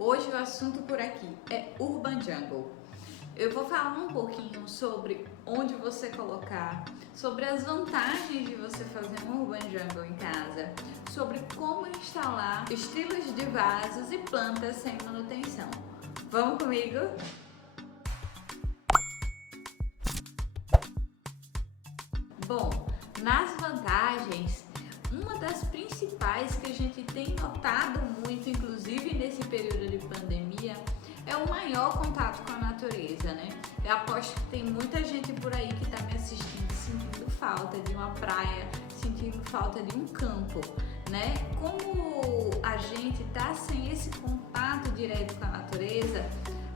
Hoje o assunto por aqui é Urban Jungle. Eu vou falar um pouquinho sobre onde você colocar, sobre as vantagens de você fazer um Urban Jungle em casa, sobre como instalar estilos de vasos e plantas sem manutenção. Vamos comigo? Bom, nas vantagens, uma das principais que a gente tem notado muito, inclusive nesse período de pandemia, é o maior contato com a natureza, né? Eu aposto que tem muita gente por aí que está me assistindo sentindo falta de uma praia, sentindo falta de um campo, né? Como a gente está sem esse contato direto com a natureza,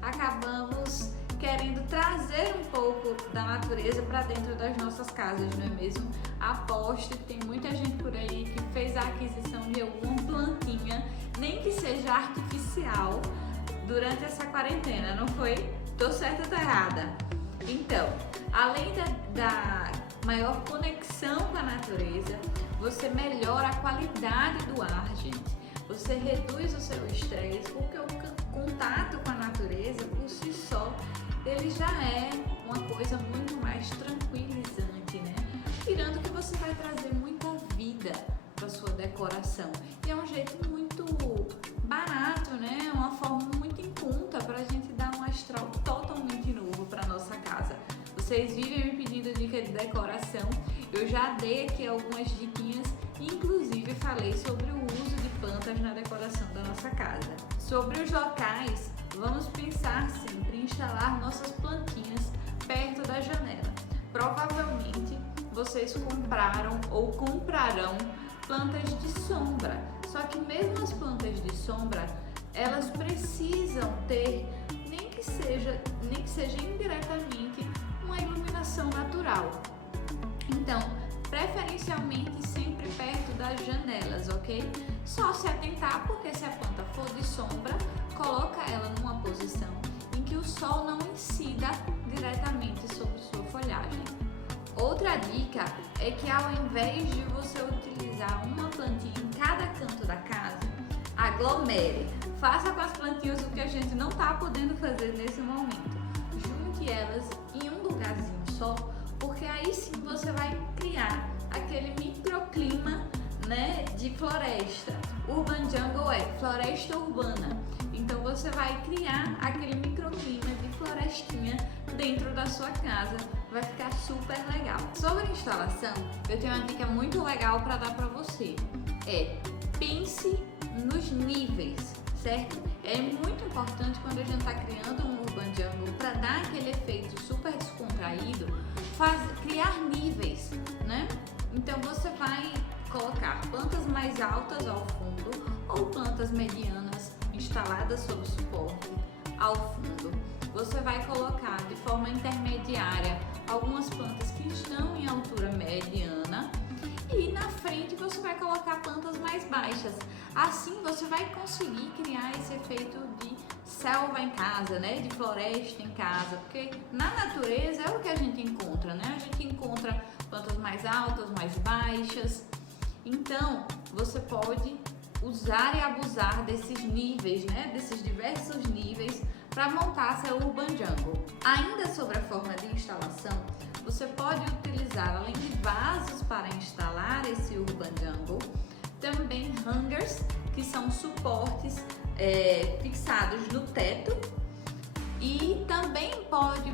acabamos querendo trazer um pouco da natureza para dentro das nossas casas, não é mesmo? Aposto que tem muita gente por aí que fez a aquisição de alguma plantinha, nem que seja artificial, durante essa quarentena, não foi? Tô certa ou tô errada? Então, além da maior conexão com a natureza, você melhora a qualidade do ar, gente. Você reduz o seu estresse, porque o contato com a natureza, por si só, ele já é uma coisa muito mais tranquilizante, né? Tirando que você vai trazer muita vida para sua decoração. E é um jeito muito barato, né? Uma forma muito em conta para a gente dar um astral totalmente novo para nossa casa. Vocês vivem me pedindo dica de decoração. Eu já dei aqui algumas diquinhas, inclusive falei sobre o uso de plantas na decoração da nossa casa. Sobre os locais, vamos pensar sempre em instalar nossas plantinhas perto da janela. Provavelmente vocês compraram ou comprarão plantas de sombra, só que mesmo as plantas de sombra, elas precisam ter, nem que seja indiretamente, uma iluminação natural. Então, preferencialmente sempre perto das janelas, ok? Só se atentar, porque se a planta for de sombra, coloca ela numa posição em que o sol não incida diretamente sobre sua folhagem. Outra dica é que ao invés de você utilizar uma plantinha em cada canto da casa, aglomere. Faça com as plantinhas o que a gente não está podendo fazer nesse momento. Junte elas em um lugarzinho só, porque aí sim você vai criar aquele microclima, né, de floresta. Urban Jungle é floresta urbana. Então você vai criar aquele microclima de florestinha dentro da sua casa. Vai ficar super legal. Sobre a instalação, eu tenho uma dica muito legal para dar para você. Pense nos níveis, certo? É muito importante quando a gente está criando um Urban Jungle, para dar aquele efeito super descontraído, criar níveis, né? Então você vai colocar plantas mais altas ao fundo ou plantas medianas instaladas sob suporte ao fundo. Você vai colocar de forma intermediária algumas plantas que estão em altura mediana e na frente você vai colocar plantas mais baixas. Assim você vai conseguir criar esse efeito de selva em casa, né? De floresta em casa, porque na natureza é o que a gente encontra, né? A gente encontra plantas mais altas, mais baixas. Então você pode usar e abusar desses níveis, né? Desses diversos níveis para montar seu Urban Jungle. Ainda sobre a forma de instalação, você pode utilizar, além de vasos para instalar esse Urban Jungle, também hangers, que são suportes fixados no teto, e também pode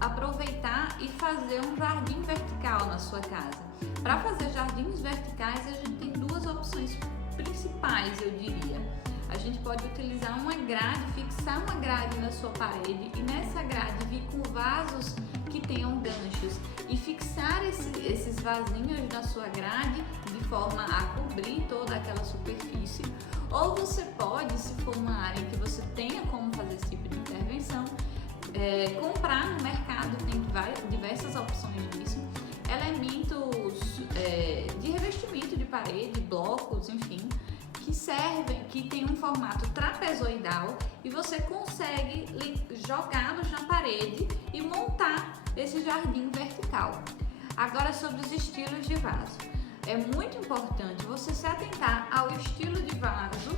aproveitar e fazer um jardim vertical na sua casa. Para fazer jardins verticais, a gente tem duas opções principais, eu diria. A gente pode utilizar uma grade, fixar uma grade na sua parede e nessa grade vir com vasos que tenham ganchos e fixar esses vasinhos na sua grade de forma a cobrir toda aquela superfície. Ou você pode, se for uma área que você tenha como fazer esse tipo de intervenção, comprar no mercado, tem diversas opções disso, elementos de revestimento de parede, blocos, enfim, que tem um formato trapezoidal e você consegue jogá-los na parede e montar esse jardim vertical. Agora, sobre os estilos de vaso. É muito importante você se atentar ao estilo de vaso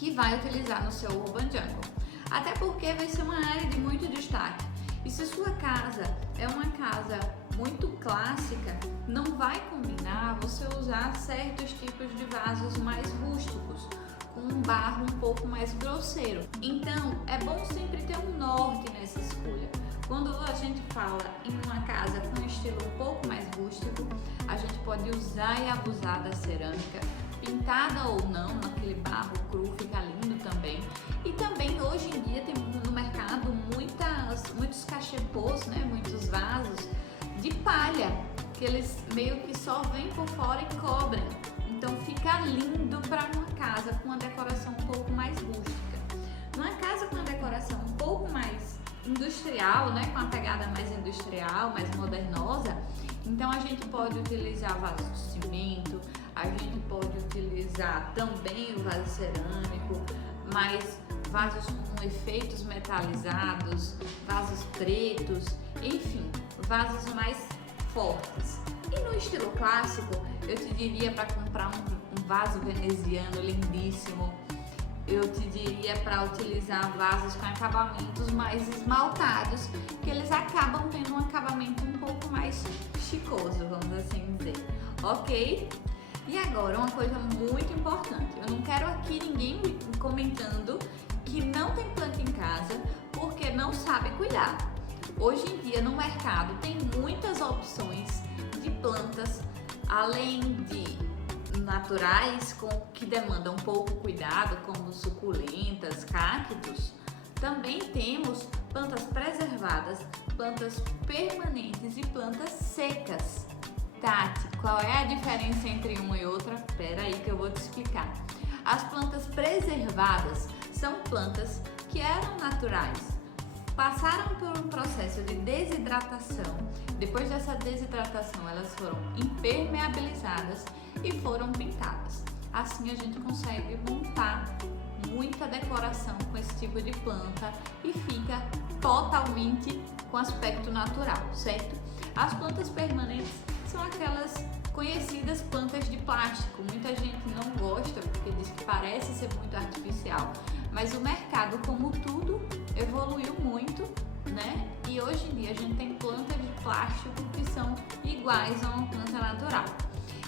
que vai utilizar no seu Urban Jungle. Até porque vai ser uma área de muito destaque. E se sua casa é uma casa muito clássica, não vai combinar você usar certos tipos de vasos mais rústicos, com um barro um pouco mais grosseiro. Então, é bom sempre ter um norte nessa escolha. Quando a gente fala em uma casa com um estilo um pouco mais rústico, a gente pode usar e abusar da cerâmica, pintada ou não, naquele barro cru, fica lindo também. E também hoje em dia tem no mercado muitos cachepôs, né, muitos vasos de palha, que eles meio que só vêm por fora e cobrem. Então fica lindo para uma casa com uma decoração um pouco mais rústica. Numa casa com uma decoração um pouco mais industrial, né, com uma pegada mais industrial, mais modernosa, então a gente pode utilizar vasos de cimento, a gente pode utilizar também o vaso cerâmico, mas vasos com efeitos metalizados, vasos pretos, enfim, vasos mais fortes. E no estilo clássico, eu te diria para comprar um vaso veneziano lindíssimo. Eu te diria para utilizar vasos com acabamentos mais esmaltados, que eles acabam tendo um acabamento um pouco mais chicoso, vamos assim dizer, ok? E agora, uma coisa muito importante, eu não quero aqui ninguém comentando que não tem planta em casa porque não sabe cuidar. Hoje em dia no mercado tem muitas opções de plantas, além de naturais que demandam pouco cuidado, como suculentas, cactos. Também temos plantas preservadas, plantas permanentes e plantas secas. Tati, qual é a diferença entre uma e outra? Espera aí que eu vou te explicar. As plantas preservadas são plantas que eram naturais, passaram por um processo de desidratação. Depois dessa desidratação, elas foram impermeabilizadas e foram pintadas. Assim a gente consegue montar muita decoração com esse tipo de planta e fica totalmente com aspecto natural, certo? As plantas permanentes são aquelas conhecidas plantas de plástico. Muita gente não gosta porque diz que parece ser muito artificial, mas o mercado, como tudo, evoluiu muito, né? E hoje em dia a gente tem plantas de plástico que são iguais a uma planta natural.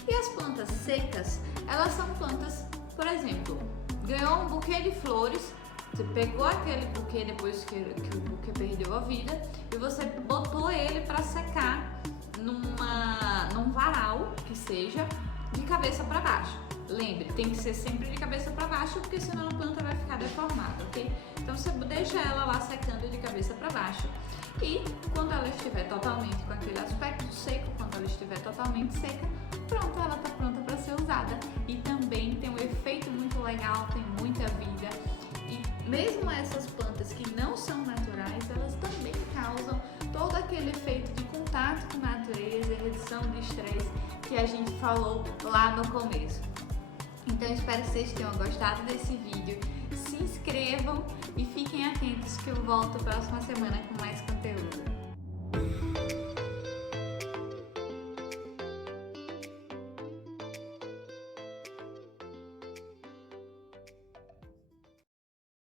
E as plantas secas, elas são plantas, por exemplo, ganhou um buquê de flores, você pegou aquele buquê depois que o buquê perdeu a vida e você botou ele para secar num varal que seja de cabeça para baixo. Lembre, tem que ser sempre de cabeça para baixo, porque senão a planta vai ficar deformada, ok? Então você deixa ela lá secando de cabeça para baixo e quando ela estiver totalmente com aquele aspecto seco, quando ela estiver totalmente seca, pronto, ela está pronta para ser usada. E também tem um efeito muito legal, tem muita vida. E mesmo essas plantas que não são naturais, elas também causam todo aquele efeito de contato com a natureza, redução de estresse que a gente falou lá no começo. Então espero que vocês tenham gostado desse vídeo. Se inscrevam e fiquem atentos que eu volto próxima semana com mais conteúdo.